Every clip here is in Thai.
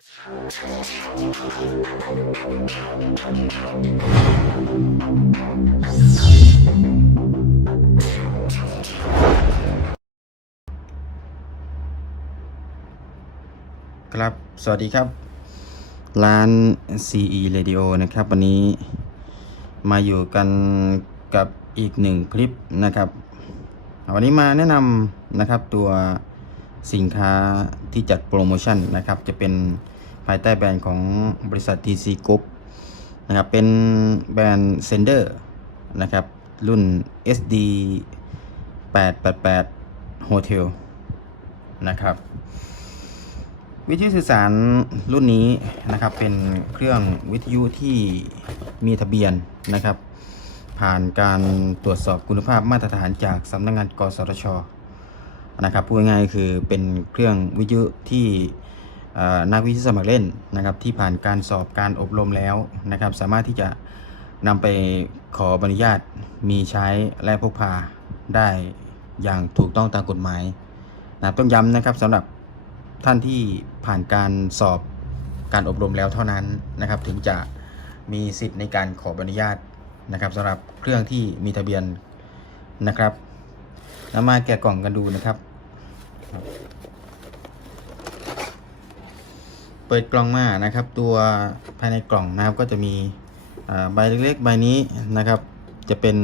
ครับ สวัสดีครับ ร้าน CE Radio นะครับ วันนี้มาอยู่กันกับอีกหนึ่งคลิปนะครับ วันนี้มาแนะนำนะครับตัว สินค้าที่จัดโปรโมชั่นนะครับ จะเป็นภายใต้แบรนด์ของบริษัท TC Group นะครับ เป็นแบรนด์ Sender นะครับ รุ่น SD 888 Hotel นะครับ วิทยุสื่อสารรุ่นนี้นะครับเป็นเครื่องวิทยุที่มีทะเบียนนะครับ ผ่านการตรวจสอบคุณภาพมาตรฐานจากสำนักงงานกสทช นะครับพูดง่ายๆคือเป็นเครื่องวิทยุที่นักวิทยุสมัครเล่นนะครับที่ผ่านการสอบการอบรมแล้วนะครับสามารถที่จะนำไปขออนุญาตมีใช้และพกพาได้อย่างถูกต้องตามกฎหมายนะต้องย้ำนะครับสำหรับท่านที่ผ่านการสอบการอบรมแล้วเท่านั้นนะครับถึงจะมีสิทธิ์ในการขออนุญาตนะครับสำหรับเครื่องที่มีทะเบียนนะครับแล้วมาแกะกล่องกันดูนะครับ เปิดกล่องมานะครับ ตัวภายในกล่องนะครับก็จะมีใบเล็กๆ ใบนี้นะครับ จะเป็น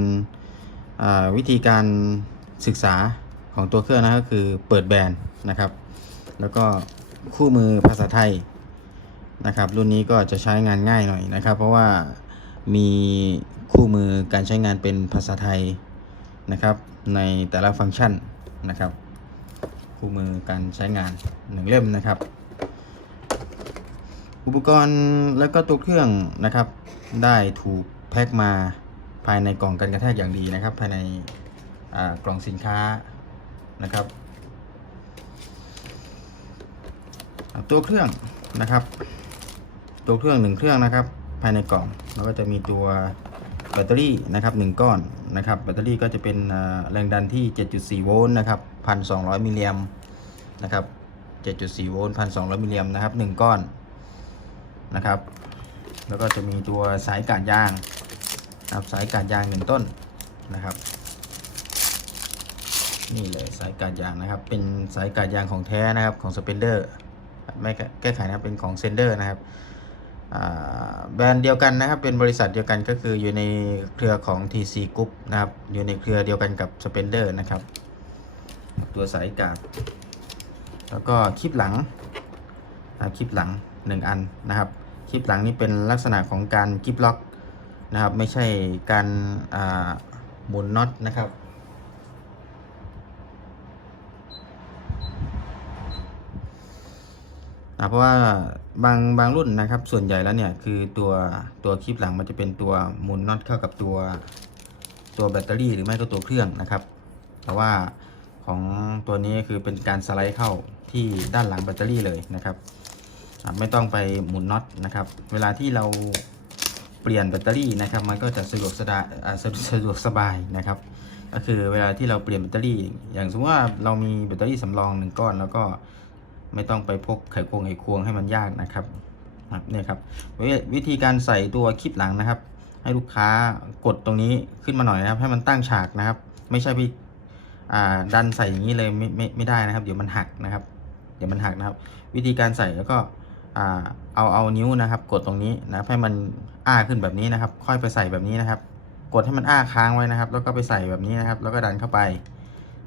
วิธีการศึกษาของตัวเครื่องนะก็คือเปิดแบรนด์นะครับ แล้วก็คู่มือภาษาไทยนะครับ รุ่นนี้ก็จะใช้งานง่ายหน่อยนะครับ เพราะว่ามีคู่มือการใช้งานเป็นภาษาไทยนะครับ ในแต่ละฟังก์ชันนะครับ คู่มือการใช้งานหนึ่งเล่มนะครับ อุปกรณ์แล้วก็ตัวเครื่องนะครับ ได้ถูกแพ็คมาภายในกล่องกันกระแทกอย่างดีนะครับ ภายในกล่องสินค้านะครับ ตัวเครื่องนะครับ ตัวเครื่องหนึ่งเครื่องนะครับ ภายในกล่องแล้วก็จะมีตัวแบตเตอรี่นะครับหนึ่งก้อนนะครับแบตเตอรี่ก็จะเป็นแรงดันที่ 7.4 โวลต์นะครับ 1,200 มิลลิแอมนะครับ 7.4 โวลต์ 1,200 มิลลิแอมนะครับหนึ่งก้อนนะครับ แล้วก็จะมีตัวสายกาดยางนะครับสายกาดยางหนึ่งต้นนะครับ นี่เลยสายกาดยางนะครับ เป็นสายกาดยางของแท้นะครับของสเปนเดอร์ไม่แก้ไขนะเป็นของเซนเดอร์นะครับแบรนด์เดียวกันนะครับ เป็นบริษัทเดียวกันก็คืออยู่ในเครือของ TC Group นะครับ อยู่ในเครือเดียวกันกับ Spender นะครับ ตัวสายกาดแล้วก็คลิปหลังนะคลิปหลัง 1 อันนะครับ คลิปหลังนี่เป็นลักษณะของการคลิปล็อกนะครับ ไม่ใช่การหมุนน็อตนะครับอ่าเพราะว่าบางบางรุ่นนะครับส่วนใหญ่แล้วเนี่ยคือตัวตัวคลิปหลังมันจะเป็นตัวหมุนน็อตเข้ากับตัวตัวแบตเตอรี่หรือไม่ก็ตัวเครื่องนะครับ แต่ว่า ของตัวนี้คือเป็นการสไลด์เข้าที่ด้านหลังแบตเตอรี่เลยนะครับไม่ต้องไปหมุนน็อตนะครับ เวลาที่เราเปลี่ยนแบตเตอรี่นะครับ มันก็จะสะดวกสะดาสะดวกสบายนะครับ ก็คือเวลาที่เราเปลี่ยนแบตเตอรี่ อย่างสมมติว่าเรามีแบตเตอรี่สำรองหนึ่งก้อน แล้วก็ไม่ต้องไปพกไขควงไขควงให้มันยากนะครับครับเนี่ยครับววิธีการใส่ตัวคลิปหลังนะครับ ให้ลูกค้ากดตรงนี้ขึ้นมาหน่อยนะครับ ให้มันตั้งฉากนะครับ ไม่ใช่ไป อ่าดันใส่อย่างนี้เลยไม่ไม่ไม่ได้นะครับ เดี๋ยวมันหักนะครับ เดี๋ยวมันหักนะครับ วิธีการใส่แล้วก็อ่าเอาเอานิ้วนะครับ กดตรงนี้นะให้มันอ้าขึ้นแบบนี้นะครับ ค่อยไปใส่แบบนี้นะครับ กดให้มันอ้าค้างไว้นะครับ แล้วก็ไปใส่แบบนี้นะครับ แล้วก็ดันเข้าไป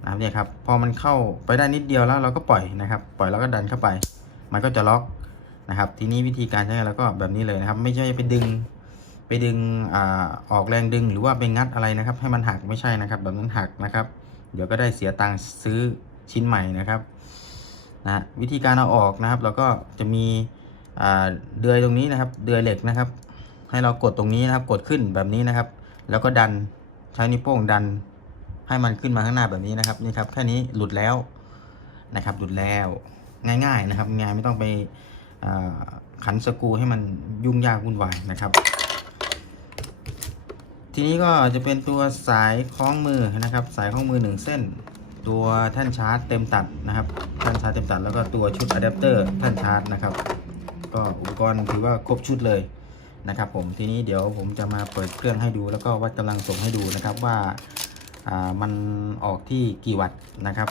นะครับเนี่ยครับพอมันเข้าไปได้นิดเดียวแล้วเราก็ปล่อยนะครับ ปล่อยแล้วก็ดันเข้าไป มันก็จะล็อกนะครับ ทีนี้วิธีการใช้แล้วก็แบบนี้เลยนะครับ ไม่ใช่ไปดึงไปดึงอ่าออกแรงดึงหรือว่าไปงัดอะไรนะครับ ให้มันหักไม่ใช่นะครับ แบบนั้นหักนะครับ เดี๋ยวก็ได้เสียตังค์ซื้อชิ้นใหม่นะครับนะวิธีการเอาออกนะครับ เราก็จะมีเดือยตรงนี้นะครับ เดือยเหล็กนะครับ ให้เรากดตรงนี้นะครับ กดขึ้นแบบนี้นะครับ แล้วก็ดันใช้นิ้วโป้งดันให้มันขึ้นมาข้างหน้าแบบนี้นะครับนี่ครับแค่นี้หลุดแล้วนะครับ หลุดแล้วง่าย ๆนะครับง่ายไม่ต้องไปขันสกรูให้มันยุ่งยากวุ่นวายนะครับ ทีนี้ก็จะเป็นตัวสายคล้องมือนะครับ สายคล้องมือหนึ่งเส้น ตัวแท่นชาร์จเต็มตัดนะครับแท่นชาร์จเต็มตัดแล้วก็ตัวชุดอะแดปเตอร์แท่นชาร์จนะครับ ก็อุปกรณ์ถือว่าครบชุดเลยนะครับผมทีนี้เดี๋ยวผมจะมาเปิดเครื่องให้ดู แล้วก็วัดกำลังส่งให้ดูนะครับว่ามันออกที่กี่วัตต์นะครับ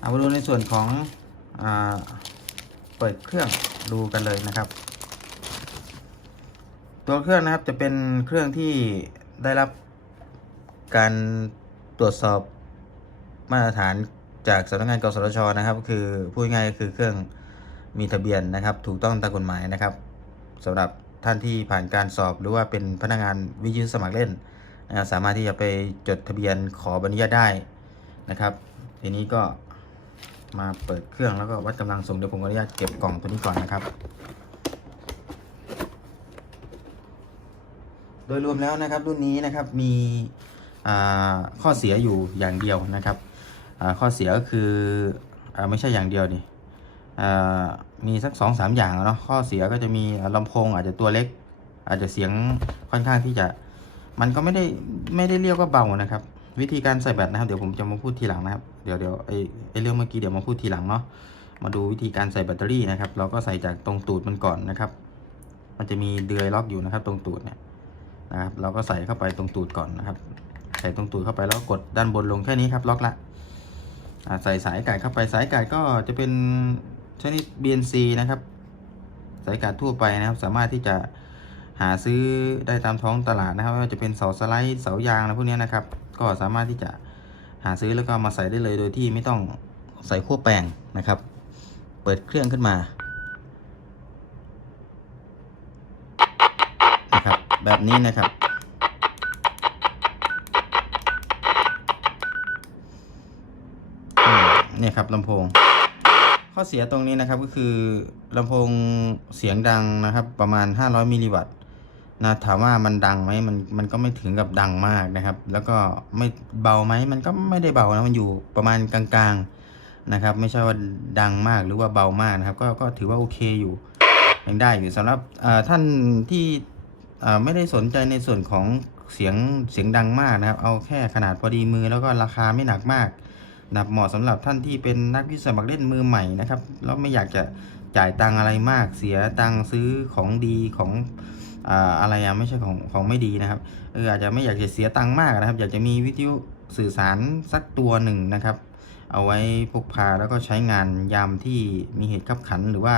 เอามาดูในส่วนของอเปิดเครื่อง ดูกันเลยนะครับ ตัวเครื่องนะครับจะเป็นเครื่องที่ได้รับการตรวจสอบมาตรฐานจากสำนักงานกสทชนะครับ คือพูดง่ายก็คือเครื่องมีทะเบียนนะครับ ถูกต้องตามกฎหมายนะครับสำหรับท่านที่ผ่านการสอบหรือว่าเป็นพนักงานวิทยุสมัครเล่นนะสามารถที่จะไปจดทะเบียนขอบอนุญาตได้นะครับ ทีนี้ก็ มาเปิดเครื่องแล้วก็วัดกำลังส่งเดี๋ยวผมขออนุญาตเก็บกล่องตัวนี้ก่อนนะครับ โดยรวมแล้วนะครับรุ่นนี้นะครับมีข้อเสียอยู่อย่างเดียวนะครับข้อเสียก็คืออไม่ใช่อย่างเดียวดิอ่มีสักสองสามอย่างเนาะข้อเสียก็จะมีลำโพงอาจจะตัวเล็ก อาจจะเสียงค่อนข้างที่จะ มันก็ไม่ได้ไม่ได้เรียกว่าเบานะครับ วิธีการใส่แบตนะครับเดี๋ยวผมจะมาพูดทีหลังนะครับเดี๋ยวเดี๋ยวไอไอเรื่องเมื่อกี้เดี๋ยวมาพูดทีหลังเนาะมาดูวิธีการใส่แบตเตอรี่นะครับ เราก็ใส่จากตรงตูดมันก่อนนะครับ มันจะมีเดือยล็อกอยู่นะครับ ตรงตูดเนี่ยนะครับ เราก็ใส่เข้าไปตรงตูดก่อนนะครับ ใส่ตรงตูดเข้าไปแล้วกดด้านบนลงแค่นี้ครับล็อกละใส่สายกาดเข้าไปสายกาดก็จะเป็นชนิด BNC นะครับ สายกาดทั่วไปนะครับ สามารถที่จะหาซื้อได้ตามท้องตลาดนะครับไม่ว่าจะเป็นเสาสไลด์เสายางอะไรพวกนี้นะครับ ก็สามารถที่จะหาซื้อแล้วก็มาใส่ได้เลยโดยที่ไม่ต้องใส่ขั้วแป้งนะครับ เปิดเครื่องขึ้นมานะครับแบบนี้นะครับ เนี่ยครับลำโพง ข้อเสียตรงนี้นะครับก็คือลำโพงเสียงดังนะครับประมาณ 500 มิลลิวัตต์ นะถามว่ามันดังไหมมันมันก็ไม่ถึงกับดังมากนะครับ แล้วก็ไม่เบาไหมมันก็ไม่ได้เบานะมันอยู่ประมาณกลางๆนะครับ ไม่ใช่ว่าดังมากหรือว่าเบามากนะครับ ก็ก็ถือว่าโอเคอยู่ยังได้อยู่สำหรับท่านที่ไม่ได้สนใจในส่วนของเสียงเสียงดังมากนะครับ เอาแค่ขนาดพอดีมือแล้วก็ราคาไม่หนักมากนะครับเหมาะสำหรับท่านที่เป็นนักวิสมัครเล่นมือใหม่นะครับแล้วไม่อยากจะจ่ายตังอะไรมากเสียตังซื้อของดีของ อะไรอะไม่ใช่ของของไม่ดีนะครับเอออาจจะไม่อยากจะเสียตังค์มากนะครับ อยากจะมีวิทยุสื่อสารสักตัวหนึ่งนะครับ เอาไว้พกพาแล้วก็ใช้งานยามที่มีเหตุขับขัน หรือว่า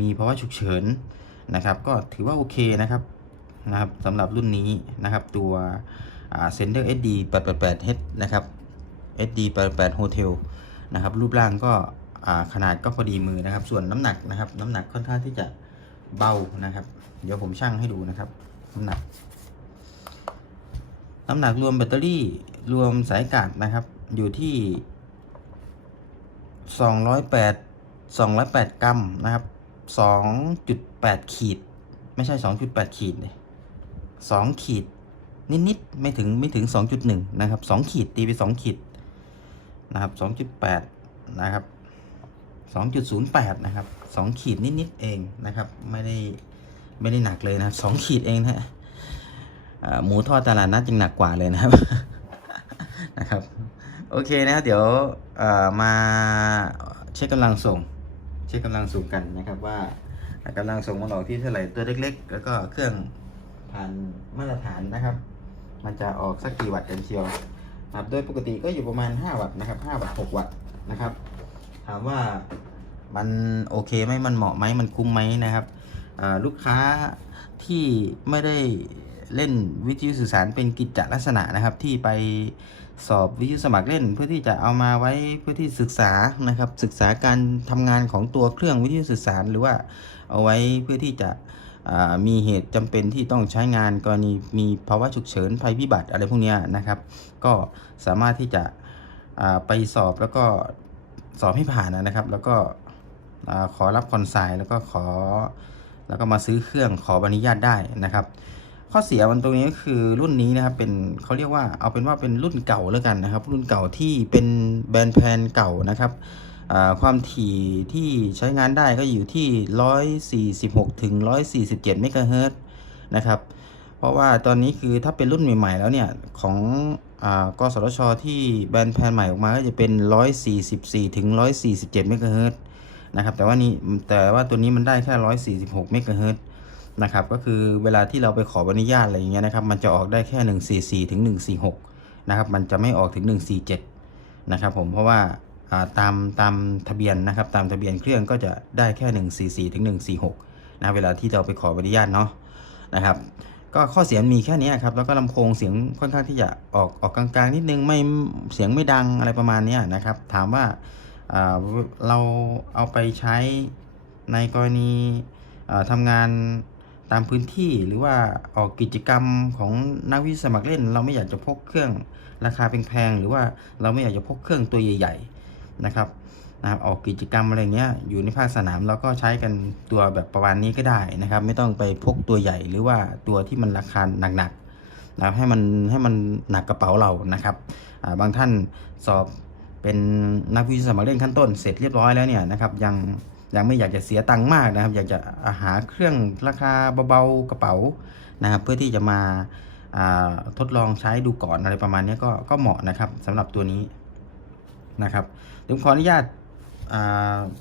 มีภาวะฉุกเฉินนะครับ ก็ถือว่าโอเคนะครับนะครับสำหรับรุ่นนี้นะครับตัวอ่า Sender SD 888H นะครับ SD 88 Hotel นะครับรูปร่างก็ขนาดก็พอดีมือนะครับ ส่วนน้ำหนักนะครับ น้ำหนักค่อนข้างที่จะ เบานะครับ เดี๋ยวผมชั่งให้ดูนะครับน้ำหนักน้ำหนักรวมแบตเตอรี่รวมสายกาดนะครับ อยู่ที่ 208 208 กรัมนะครับ 2.8 ขีด ไม่ใช่ 2.8 ขีดเลย2ขีด นิดๆไม่ถึงไม่ถึง 2.1 นะครับ 2 ขีดตีไป 2 ขีดนะครับ 2.8 นะครับ 2.08 นะครับ 2 ขีดนิด ๆ เองนะครับ ไม่ได้ไม่ได้หนักเลยนะครับ2ขีดเองนะฮะหมูทอดตลาดนัดยังหนักกว่าเลยนะครับนะครับ โอเคนะครับเดี๋ยวมาเช็คกำลังส่ง เช็คกำลังส่งกันนะครับว่ากำลังส่งมันออกที่เท่าไหร่ตัวเล็ก ๆ แล้วก็เครื่องผ่านมาตรฐานนะครับ มันจะออกสักกี่วัตต์กันเชียวนะครับโดยปกติก็อยู่ประมาณ 5 วัตต์นะครับ5วัตต์6วัตต์นะครับ ถามว่ามันโอเคไหมมันเหมาะไหมมันคุ้มไหมนะครับลูกค้าที่ไม่ได้เล่นวิทยุสื่อสารเป็นกิจจลักษณะนะครับ ที่ไปสอบวิทยุสมัครเล่น เพื่อที่จะเอามาไว้เพื่อที่ศึกษานะครับ ศึกษาการทำงานของตัวเครื่องวิทยุสื่อสารหรือว่าเอาไว้เพื่อที่จะมีเหตุจำเป็นที่ต้องใช้งานกรณีมีภาวะฉุกเฉินภัยพิบัติอะไรพวกนี้นะครับ ก็สามารถที่จะไปสอบแล้วก็ สอบให้ผ่านนะครับ แล้วก็ขอรับคอนไซน์แล้วก็ขอแล้วก็มาซื้อเครื่องขออนุญาตได้นะครับ ข้อเสียมันตรงนี้ก็คือรุ่นนี้นะครับเป็นเขาเรียกว่าเอาเป็นว่าเป็นรุ่นเก่าแล้วกันนะครับ รุ่นเก่าที่เป็นแบรนด์แพนเก่านะครับความถี่ที่ใช้งานได้ก็อยู่ที่ 146 ถึง 147 เมกะเฮิรตซ์นะครับ เพราะว่าตอนนี้คือถ้าเป็นรุ่นใหม่ ๆ แล้วเนี่ย ของ กสทช ที่แบนแพนใหม่ออกมาก็จะเป็น 144 ถึง 147 เมกะเฮิรตนะครับ แต่ว่านี้แต่ว่าตัวนี้มันได้แค่ 146 เมกะเฮิรตนะครับ ก็คือเวลาที่เราไปขออนุญาตอะไรอย่างเงี้ยนะครับ มันจะออกได้แค่ 144 ถึง 146 นะครับ มันจะไม่ออกถึง 147 นะครับผม เพราะว่าอ่าตามตามทะเบียนนะครับ ตามทะเบียนเครื่องก็จะได้แค่ 144 ถึง 146 นะ เวลาที่เราไปขออนุญาตเนาะนะครับ ก็ข้อเสียงมีแค่นี้ครับแล้วก็ลำโพงเสียงค่อนข้างที่จะออกออกกลางๆ นิดนึงไม่เสียงไม่ดังอะไรประมาณนี้นะครับ ถามว่าเราเอาไปใช้ในกรณีอ่าทำงานตามพื้นที่หรือว่าออกกิจกรรมของนักวิทยาสมัครเล่น เราไม่อยากจะพกเครื่องราคาแพงๆหรือว่าเราไม่อยากจะพกเครื่องตัวใหญ่ ๆนะครับ นะครับออกกิจกรรมอะไรเงี้ยอยู่ในภาคสนามเราก็ใช้กันตัวแบบประมาณนี้ก็ได้นะครับ ไม่ต้องไปพกตัวใหญ่หรือว่าตัวที่มันราคาหนักๆนะครับให้มันให้มันหนักกระเป๋าเรานะครับาบางท่านสอบเป็นนักวิทยาสมัครเล่นขั้นต้นเสร็จเรียบร้อยแล้วเนี่ยนะครับยังยังไม่อยากจะเสียตังค์มากนะครับ อยากจะหาเครื่องราคาเบาๆกระเป๋านะครับ เพื่อที่จะมาาทดลองใช้ดูก่อนอะไรประมาณนี้ก็ก็เหมาะนะครับสำหรับตัวนี้นะครับเดี๋ยวผมขออนุญาต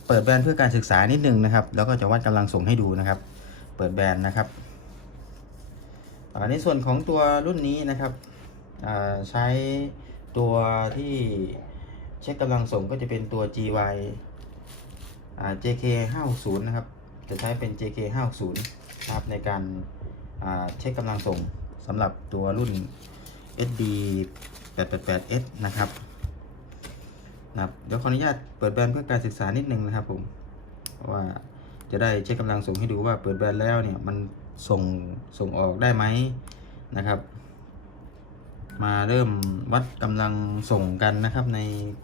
เปิดแบรนด์เพื่อการศึกษานิดนึงนะครับ แล้วก็จะวัดกำลังส่งให้ดูนะครับ เปิดแบรนด์นะครับอ่าในส่วนของตัวรุ่นนี้นะครับใช้ตัวที่เช็คกำลังส่งก็จะเป็นตัว GY JK 5 0นะครับ จะใช้เป็น JK 5 0นะครับในการาเช็คกำลังส่งสำหรับตัวรุ่น SD 888S นะครับ นะครับเดี๋ยวขออนุญาตเปิดแบรนด์เพื่อการศึกษานิดนึงนะครับผมว่าจะได้เช็คกำลังส่งให้ดูว่าเปิดแบรนด์แล้วเนี่ยมันส่งส่งออกได้ไหมนะครับ มาเริ่มวัดกำลังส่งกันนะครับ ใน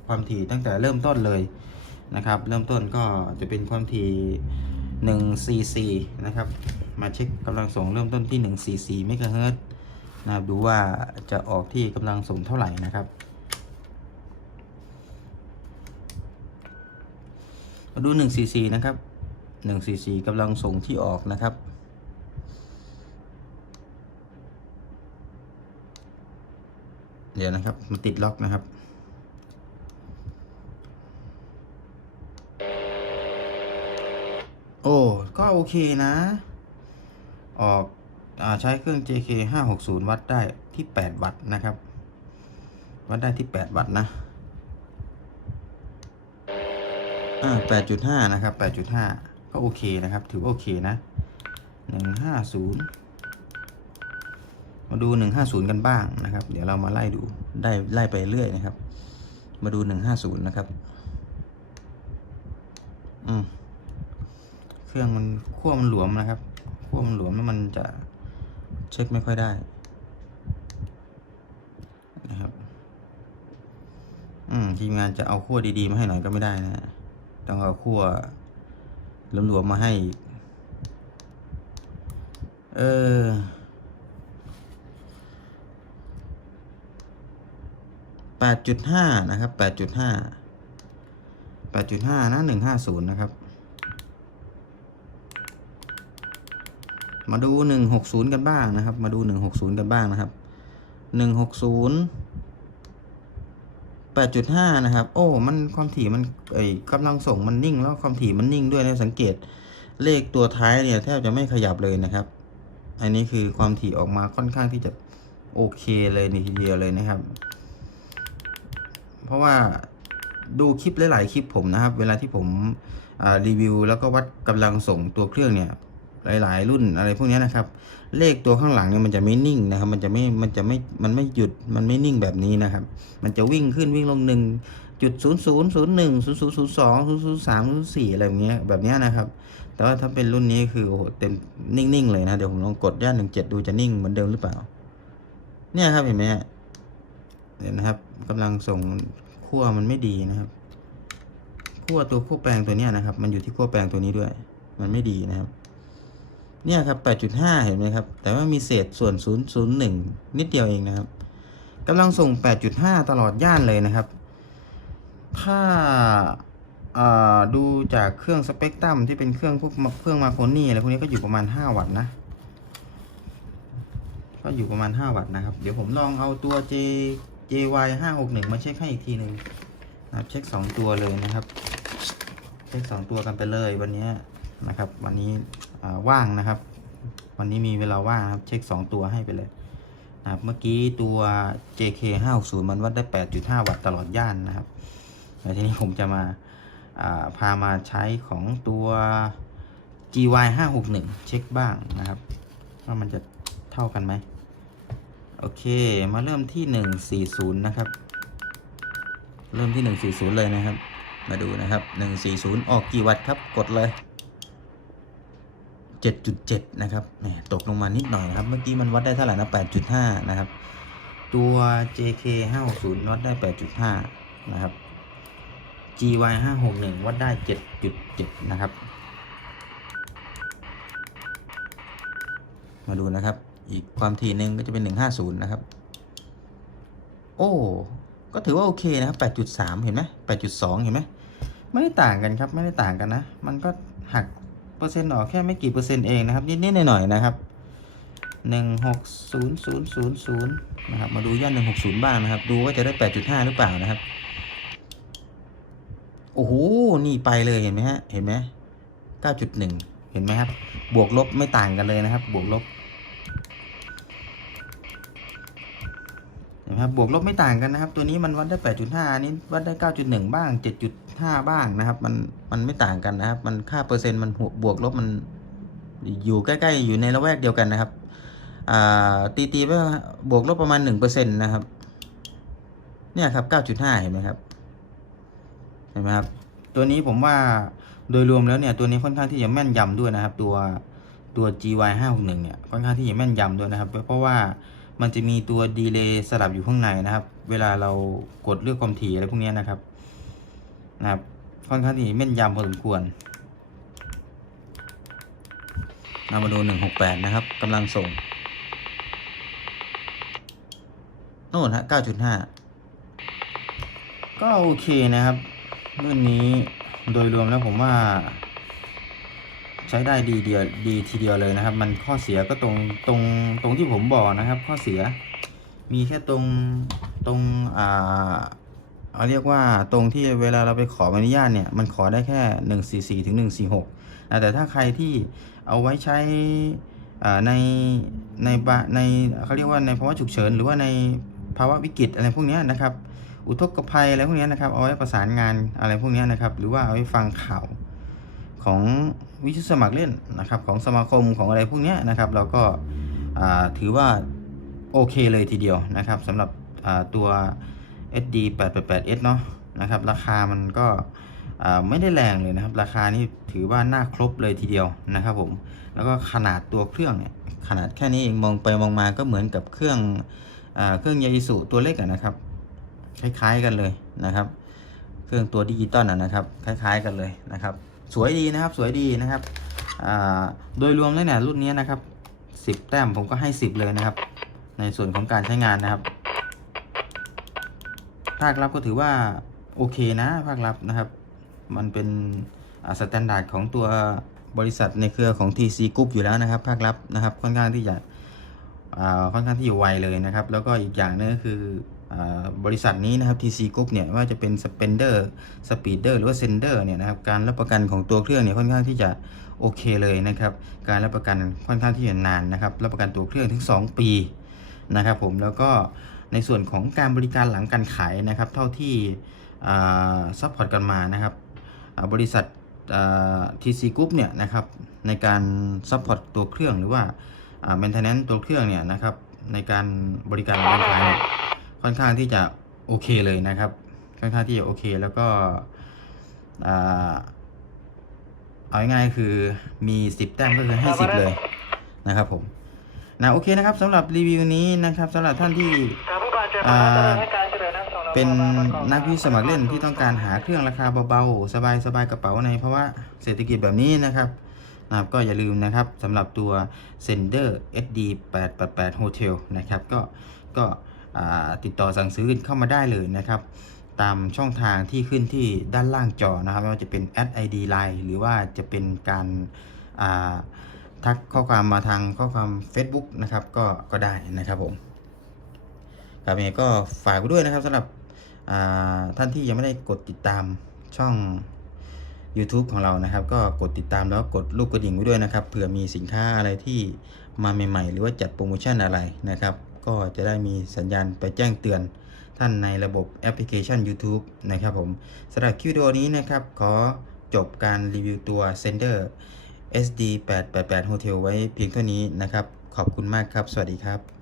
ความถี่ตั้งแต่เริ่มต้นเลยนะครับ เริ่มต้นก็จะเป็นความถี่144นะครับ มาเช็คกำลังส่งเริ่มต้นที่144เมกะเฮิรตซ์นะครับดูว่าจะออกที่กำลังส่งเท่าไหร่นะครับ มาดู1 cc นะครับ1 cc กำลังส่งที่ออกนะครับ เดี๋ยวนะครับมันติดล็อกนะครับโอ้ก็โอเคนะ ออกอใช้เครื่อง JK 560 วัดได้ที่ 8 วัตต์นะครับ วัดได้ที่ 8 วัตต์นะ อ่าแปดจุดห้านะครับแปดจุดห้าก็โอเคนะครับ ถือว่าโอเคนะหนึ่งห้าศูนย์มาดูหนึ่งห้าศูนย์กันบ้างนะครับ เดี๋ยวเรามาไล่ดูได้ไล่ไปเรื่อยนะครับ มาดูหนึ่งห้าศูนย์นะครับ อืมเครื่องมันขั้วมันหลวมนะครับขั้วมันหลวมแล้วมันจะเช็คไม่ค่อยได้นะครับ อืมทีมงานจะเอาขั้วดีๆมาให้หน่อยก็ไม่ได้นะ ต้องเอาขั้วหลวมๆมาให้ เออ แปดจุดห้านะครับ แปดจุดห้า แปดจุดห้านะหนึ่งห้าศูนย์นะครับ มาดูหนึ่งหกศูนย์กันบ้างนะครับ มาดูหนึ่งหกศูนย์กันบ้างนะครับหนึ่งหกศูนย์ แปดจุดห้านะครับ โอ้ มันความถี่มันไอ้กำลังส่งมันนิ่ง แล้วความถี่มันนิ่งด้วยนะสังเกตเลขตัวท้ายเนี่ยแทบจะไม่ขยับเลยนะครับ อันนี้คือความถี่ออกมาค่อนข้างที่จะโอเคเลยในทีเดียวเลยนะครับ เพราะว่าดูคลิปหลาย ๆ คลิปผมนะครับ เวลาที่ผมรีวิว แล้วก็วัดกำลังส่งตัวเครื่องเนี่ย หลาย ๆ รุ่นอะไรพวกนี้นะครับ เลขตัวข้างหลังเนี่ยมันจะไม่นิ่งนะครับ มันจะไม่มันจะไม่มันไม่หยุดมันไม่นิ่งแบบนี้นะครับ มันจะวิ่งขึ้นวิ่งลงหนึ่งจุดศูนย์ศูนย์ศูนย์หนึ่งศูนย์ศูนย์ศูนย์สองศูนย์ศูนย์สามศูนย์สี่อะไรแบบเนี้ยแบบเนี้ยนะครับ แต่ว่าถ้าเป็นรุ่นนี้คือโอ้โหเต็มนิ่ง ๆ เลยนะเดี๋ยวผมลองกดย่านหนึ่งเจ็ดดูจะนิ่งเหมือนเดิมหรือเปล่า เนี่ยครับเห็นไหมเดี๋ยวนะครับกำลังส่งขั้วมันไม่ดีนะครับขั้วตัวขั้วแปลงตัวเนี้ยนะครับ มันอยู่ที่ขั้วแปลงตัวนี้ด้วย มันไม่ดีนะครับ เนี่ยครับ 8.5 เห็นไหมครับ แต่ว่ามีเศษส่วน 001 นิดเดียวเองนะครับกำลังส่ง 8.5 ตลอดย่านเลยนะครับ ถ้าาดูจากเครื่องสเปกตรัมที่เป็นเครื่องพวกเครื่องมาโคนี่อะไรพวกนี้ก็อยู่ประมาณ 5 วัตต์นะก็อยู่ประมาณ 5 วัตต์นะครับ เดี๋ยวผมลองเอาตัว J JY 5 6 1 มาเช็คให้อีกทีหนึ่งนะครับ เช็ค 2 ตัวเลยนะครับ เช็ค 2 ตัวกันไปเลยวันนี้นะครับ วันนี้ ว่างนะครับ วันนี้มีเวลาว่างครับ เช็ค 2 ตัวให้ไปเลยนะครับเมื่อกี้ตัว JK 5 6 0มันวัดได้ 8.5 วัตต์ตลอดย่านนะครับแล้วทีนี้ผมจะมาาพามาใช้ของตัว GY 5 6 1เช็คบ้างนะครับว่ามันจะเท่ากันไหมโอเค มาเริ่มที่ 140 นะครับ เริ่มที่ 140 เลยนะครับ มาดูนะครับ 140 ออกกี่วัตต์ครับ กดเลย 7.7 นะครับแหมตกลงมานิดหน่อยนะครับ เมื่อกี้มันวัดได้เท่าไหร่นะ 8.5 นะครับ ตัว JK 560วัดได้ 8.5 นะครับ GY 561วัดได้ 7.7 นะครับ มาดูนะครับ อีกความถี่หนึ่งก็จะเป็น 150 นะครับ โอ้ ก็ถือว่าโอเคนะครับ 8.3 เห็นไหม8.2 เห็นไหม ไม่ได้ต่างกันครับ ไม่ได้ต่างกันนะ มันก็หัก เปอร์เซ็นต์ออกแค่ไม่กี่เปอร์เซ็นต์เองนะครับนิดๆหน่อยๆนะครับ16000นะครับมาดูย่าน160บ้างนะครับ ดูว่าจะได้8.5หรือเปล่านะครับ โอ้โหนี่ไปเลยเห็นไหมฮะเห็นไหม9.1เห็นไหมครับ บวกลบไม่ต่างกันเลยนะครับ บวกลบ เห็ นไหมครับบวกลบไม่ต่างกันนะครับ ตัวนี้มันวัดได้ 8.5 อันนี้วัดได้ 9.1 บ้าง 7.5 บ้างนะครับ มันมันไม่ต่างกันนะครับ มันค่าเปอร์เซ็นต์มันหัวบวกลบมันอยู่ใกล้ๆอยู่ในละแวกเดียวกันนะครับอ่าตีตีๆไปว่าบวกลบประมาณ 1%นะครับ เนี่ยครับ 9.5 เห็นไหมครับเห็นไหมครับ ตัวนี้ผมว่าโดยรวมแล้วเนี่ยตัวนี้ค่อนข้างที่จะแม่นยำด้วยนะครับ ตัวตัว GY 5 6 1เนี่ยค่อนข้างที่จะแม่นยำด้วยนะครับ เพราะว่า มันจะมีตัวดีเลย์สลับอยู่ข้างในนะครับ เวลาเรากดเลือกความถี่อะไรพวกนี้นะครับ นะครับ ค่อนข้างที่แม่นยำพอสมควรเรามาดู168นะครับกำลังส่งโน่นฮะ9.5ก็โอเคนะครับ เรื่องนี้โดยรวมแล้วผมว่า ใช้ได้ดีเดียวดีทีเดียวเลยนะครับ มันข้อเสียก็ตรงตรงตรงที่ผมบอกนะครับ ข้อเสียมีแค่ตรงตรงอ่าเอาเรียกว่าตรงที่เวลาเราไปขออนุญาตเนี่ยมันขอได้แค่หนึ่งสี่สี่ถึงหนึ่งสี่หกแต่ถ้าใครที่เอาไว้ใช้อ่าในในบะในเขาเรียกว่าในภาวะฉุกเฉินหรือว่าในภาวะวิกฤตอะไรพวกเนี้ยนะครับ อุทกภัยอะไรพวกเนี้ยนะครับ เอาไว้ประสานงานอะไรพวกเนี้ยนะครับ หรือว่าเอาไว้ฟังข่าว ของวิชาสมัครเล่นนะครับของสมาคมของอะไรพวกเนี้ยนะครับ เราก็ถือว่าโอเคเลยทีเดียวนะครับสำหรับตัว SD 888S เนาะนะครับ ราคามันก็ไม่ได้แรงเลยนะครับ ราคานี่ถือว่าน่าครบเลยทีเดียวนะครับผมแล้วก็ขนาดตัวเครื่องเนี่ยขนาดแค่นี้เองมองไปมองมาก็เหมือนกับเครื่องอเครื่องยาอิสุตัวเล็กนะครับ คล้ายๆกันเลยนะครับ เครื่องตัวดิจิตอลนะนะครับ คล้าย ๆกันเลยนะครับ สวยดีนะครับ สวยดีนะครับโดยรวมแล้วเนี่ยรุ่นนี้นะครับ 10 แต้มผมก็ให้ 10 เลยนะครับ ในส่วนของการใช้งานนะครับ ภาครับก็ถือว่าโอเคนะภาครับนะครับ มันเป็นสแตนดาร์ดของตัวบริษัทในเครือของ TC Group อยู่แล้วนะครับ ภาครับนะครับ ค่อนข้างที่จะค่อนข้างที่จะไวเลยนะครับ แล้วก็อีกอย่างนึงก็คือ บริษัทนี้นะครับ TC Group เนี่ยว่าจะเป็น Spender Speeder หรือว่า Sender เนี่ยนะครับการรับประกันของตัวเครื่องเนี่ยค่อนข้างที่จะโอเคเลยนะครับ การรับประกันค่อนข้างที่จะนานนะครับ รับประกันตัวเครื่องถึง 2 ปีนะครับผมแล้วก็ในส่วนของการบริการหลังการขายนะครับ เท่าที่ซัพพอร์ตกันมานะครับบริษัททีซีกรุ๊ปเนี่ยนะครับในการซัพพอร์ตตัวเครื่องหรือว่า maintenance ตัวเครื่องเนี่ยนะครับในการบริการหลังการขาย ค่อนข้างที่จะโอเคเลยนะครับ ค่อนข้างที่จะโอเคแล้วก็เอาง่ายๆคือมี 10 แต้มก็คือให้ 10 เลยนะครับผมนะโอเคนะครับสำหรับรีวิวนี้นะครับสำหรับท่านที่เป็นนักวิสมัครเล่นที่ต้องการหาเครื่องราคาเบาๆ สบายๆกระเป๋าในภาะวะเศรษฐกิจแบบนี้นะครับนะครับก็อย่าลืมนะครับสำหรับตัว Sender SD 888 Hotel นะครับก็ก็ ติดต่อสั่งซื้อเข้ามาได้เลยนะครับ ตามช่องทางที่ขึ้นที่ด้านล่างจอนะครับไม่ว่าจะเป็น Ad ID Line หรือว่าจะเป็นการาทักข้อความมาทางข้อความ Facebook นะครับก็ก็ได้นะครับผมกับยังไงก็ฝากไว้ด้วยนะครับสำหรับท่านที่ยังไม่ได้กดติดตามช่อง YouTube ของเรานะครับ ก็กดติดตามแล้วกดรูปกระดิ่งไว้ด้วยนะครับเผื่อมีสินค้าอะไรที่มาใหม่ ๆ หรือว่าจัดโปรโมชั่นอะไรนะครับ ก็จะได้มีสัญญาณไปแจ้งเตือนท่านในระบบแอปพลิเคชัน YouTube นะครับผมสำหรับคลิปวิดีโอนี้นะครับ ขอจบการรีวิวตัว Sender SD 888 Hotel ไว้เพียงเท่านี้นะครับ ขอบคุณมากครับ สวัสดีครับ